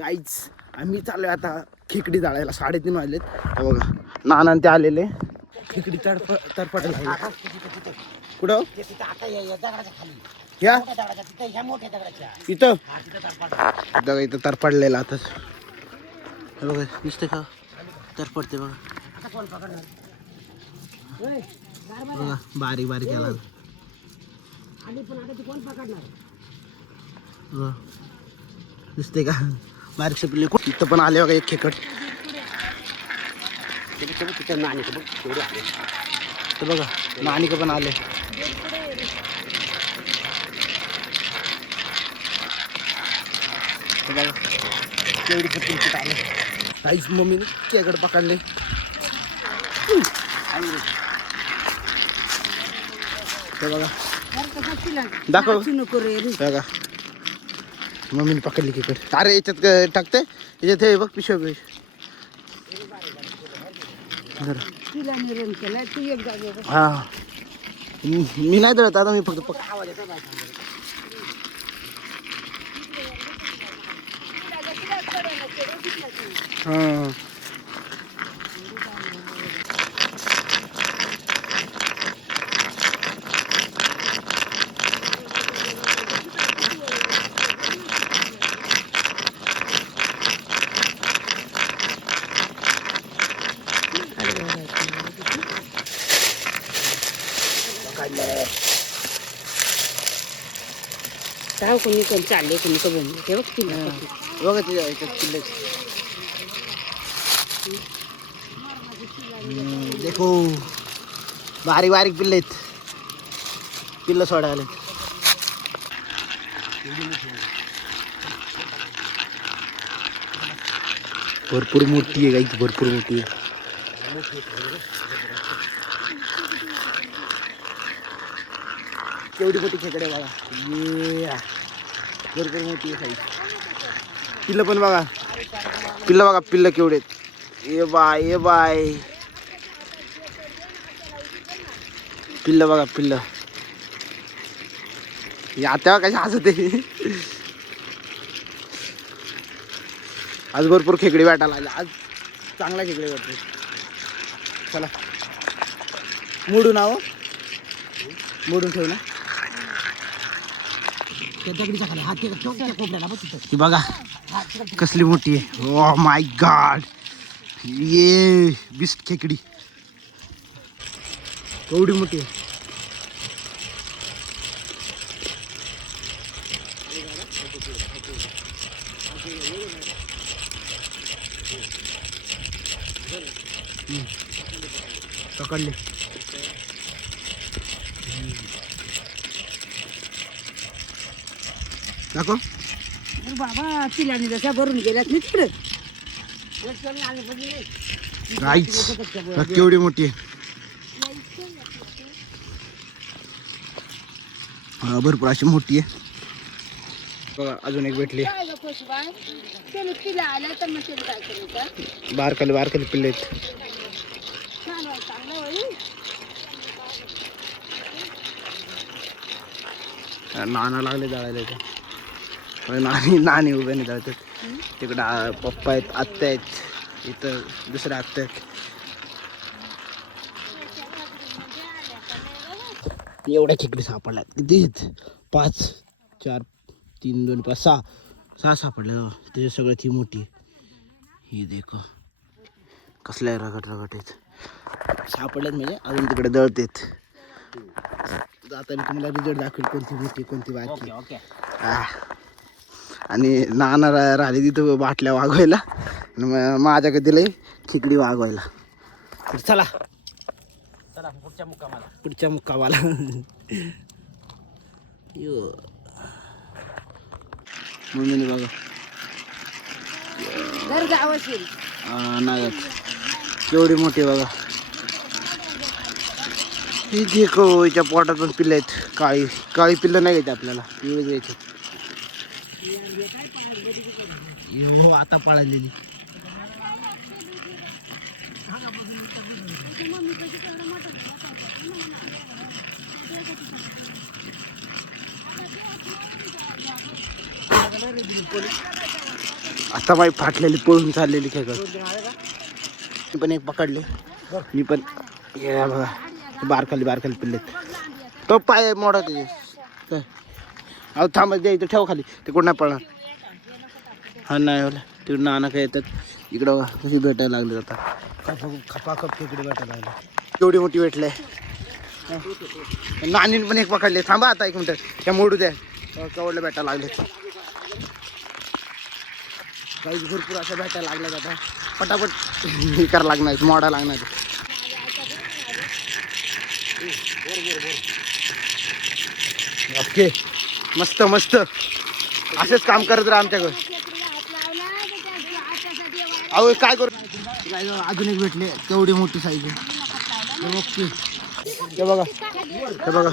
गाईच आम्ही चाललोय आता खेकडी जाळायला 3:30 वाजलेत. बघा नाना ते आलेले खेकडी तडपडायला. कुठं या इथं बघा इथं तरपडलेला आता बघा दिसते का तरपडते बघा बघा बारीक बारीक याला दिसते का बारीकशे पिल्ले. इथं पण आले बघा एक खेकड. तर बघा नानिक पण आले. बघा केवढी खेकड आले. काहीच मम्मीने खेकड पकडले. बघा दाखव बघा मम्मीने पकडली खेकड. अरे याच्यात टाकते याच्यात हे बघ पिशवी. हा मी नाही दळत आता मी फक्त हा काय कोणी कोण चालले कोणी कोण बनले बघा तिच्या याच्यात पिल्ले. देखो बारीक बारीक पिल्ले आहेत. पिल्लं सोडायला भरपूर मोठी आहे गाईची भरपूर मोठी आहे. केवढी मोठी खेकडे बघा ये भरपूर मोठी आहे साईज. पिल्लं पण बघा पिल्लं बघा पिल्लं केवढे ये बाय पिल्लं बघा पिल्लं. आता कशा हसते. आज भरपूर खेकडी भेटायला आल्या. आज चांगला खेकडे भेटते. चला मोडून आहो मोडून ठेव ना. बघा कसली मोठी आहे. ओ माय गॉड ये बिस्ट खेकडी केवढी मोठी आहे. पकडले दाखव बाबा तिला जसा भरून गेल्यात मी तिकडे केवढी मोठी आहे. भरपूर अशी मोठी आहे. बघा अजून एक भेटली. बारकाली पिल्ले आहेत. नाना लागले जाळायला इथं. नानी उभ्याने जाळतात. तिकडं पप्पा आहेत आत्या आहेत इथं दुसऱ्या आत्या आहेत. एवढ्या खेकडी सापडल्या किती आहेत 5 4 3 2 5 6 सापडल्या. त्याची सगळ्यात ही मोठी ही देखो कसल्या रगट आहेत सापडल्यात. म्हणजे अजून तिकडे दळतेत. आता मी तुम्हाला रिझल्ट दाखवेल कोणती मोठी कोणती बारकी. आणि नाना राहिले तिथं बाटल्या वागवायला आणि माझ्याकडे दिलंय खेकडी वागवायला. तर चला पुढच्या मुक्कामाला मम्मीने बघा नाही केवढी मोठी बघा. ही देखो याच्या पोटात पण पिल्ले आहेत. काळी पिल्लं नाही घ्यायची आपल्याला पिवळी घ्यायची. हो आता पळालेली. आता माझी फाटलेली पळून चाललेली खेकड. मी पण एक पकडले. मी पण हे बघा बारखाली पिल्लेत. तो पाय मोडा त्याचे काय. अहो थांब दे इथं ठेव खाली. ते कुठं नाही पळणार. हा नाही होला तिकडं नाना काय येतात इकडं कशी भेटायला लागले आता. खपाखप खेकडे भेटायला लागले. एवढी मोठी भेटले. नानीने पण एक पकडले. थांबा आता 1 मिनिट. त्या मोडू द्या. कवडले भेटायला लागले. काही भरपूर असं भेटायला लागल्यात आता. पटापट हे करायला लागणार मोडा लागणार. ओके मस्त मस्त असेच काम करत राहा आमच्याकडे. अहो काय करू अजून एक भेटले तेवढी मोठी साईज. ओके हे बघा हे बघा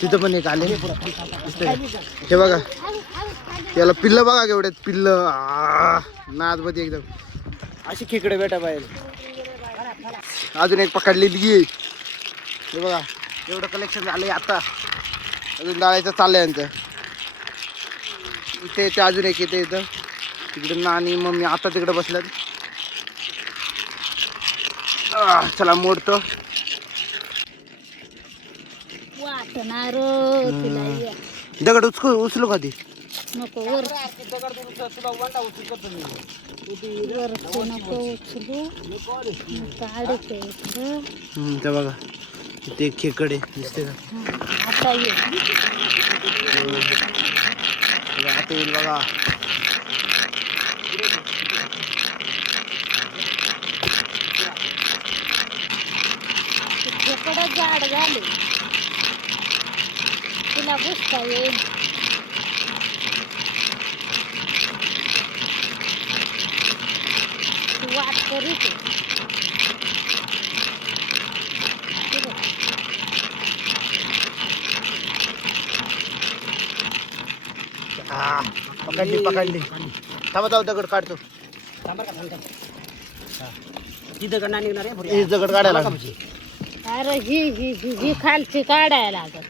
तिथं पण एक आले. हे बघा त्याला पिल्लं बघा केवढे पिल्लं. नादमध्ये एकदम अशी खेकडे भेटा पाहिजे. अजून एक पकडलेली आहे. हे बघा एवढं कलेक्शन झालंय आता. अजून डाळायचं चाललंय यांचं. इथे ते अजून एक येते इथं. तिकडे नानी मम्मी आता तिकडे बसल्यात. चला मोडतो. दगड उचलू का ती. नको ते बघा ते खेकडे दिसते का. आता येईल बघा. खेकडं झाड झाले तिला बुसता येईल. वाट करीत पकडली. थांबा जाऊ दगड काढतो. दगड काढायला. अरे ही खालची काढायला लागत.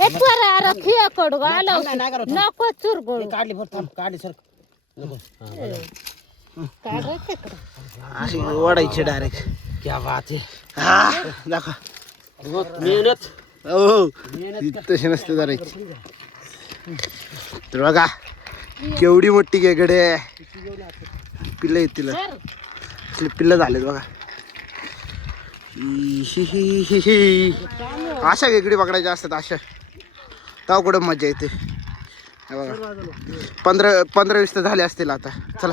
अरे खेकड घालव नको चुरगळ काढली सर काढ खेकड अशी ओढायची डायरेक्ट. क्या बात आहे. दाखवा मेहनत. हो तशी नसते जरायची. तर बघा केवढी मोठी खेकडे. पिल्लं येतील पिल्लं झालेत बघा. अशा खेकडी पकडायच्या असतात अशा. तेव्हा कुठं मजा येते. बघा 15-20 तर झाले असतील आता. चला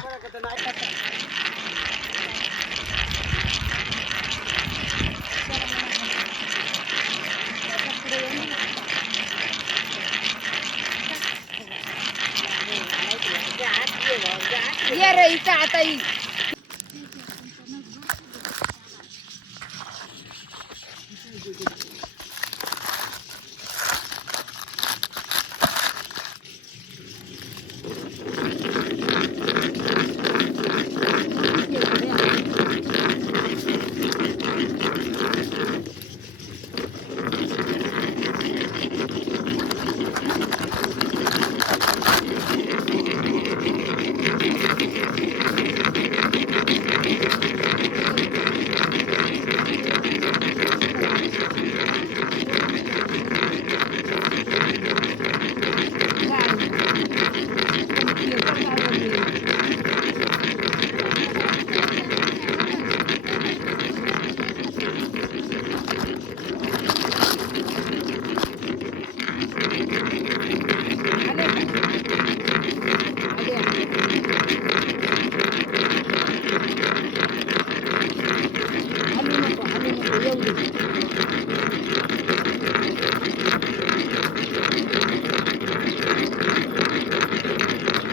आता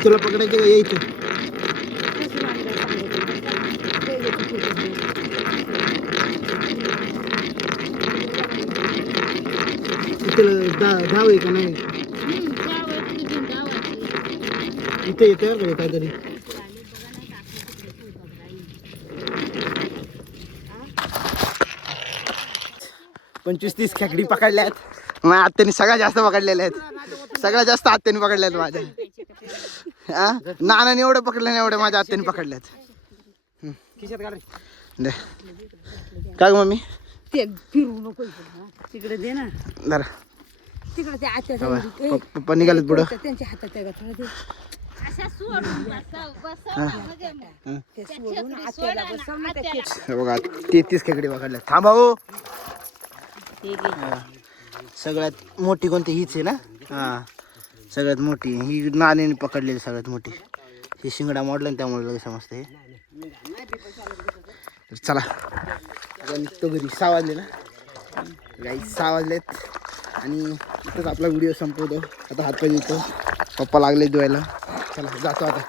तुला पकडायचं का यायचं. धाव आहे का नाही इथे येते का काहीतरी. 25-30 खेकडी पकडल्यात. माझ्या आत्याने सगळ्यात जास्त पकडलेल्या आहेत. सगळ्यात जास्त आत्याने पकडल्या आहेत माझ्या. हा नानाने एवढं पकडलं नाही एवढं माझ्या आत्याने पकडल्यात. दे काय ग मम्मी ते फिरू नको इकडं, हा. तिकडे दे ना जरा तिकडे ते आत्याच्या पप्पा निघालेत पुढं. त्यांच्या हातात आहे का थोडं ते ते सोडून आत्याला बसव ना त्या हे बघा 33 खेकडे पकडल्यात. थांबा हो. सगळ्यात मोठी कोणती हीच आहे ना. हा सगळ्यात मोठी ही नाण्याने पकडलेली सगळ्यात मोठी. ही शिंगडा मोडला ना त्यामुळे लगेच समजते. तर चला आता निघतो घरी. 6 वाजले ना गाई 6 वाजलेत आणि इथंच आपला व्हिडिओ संपवतो. आता हातपाय धुतो. पप्पा लागले धुवायला. चला जातो आता.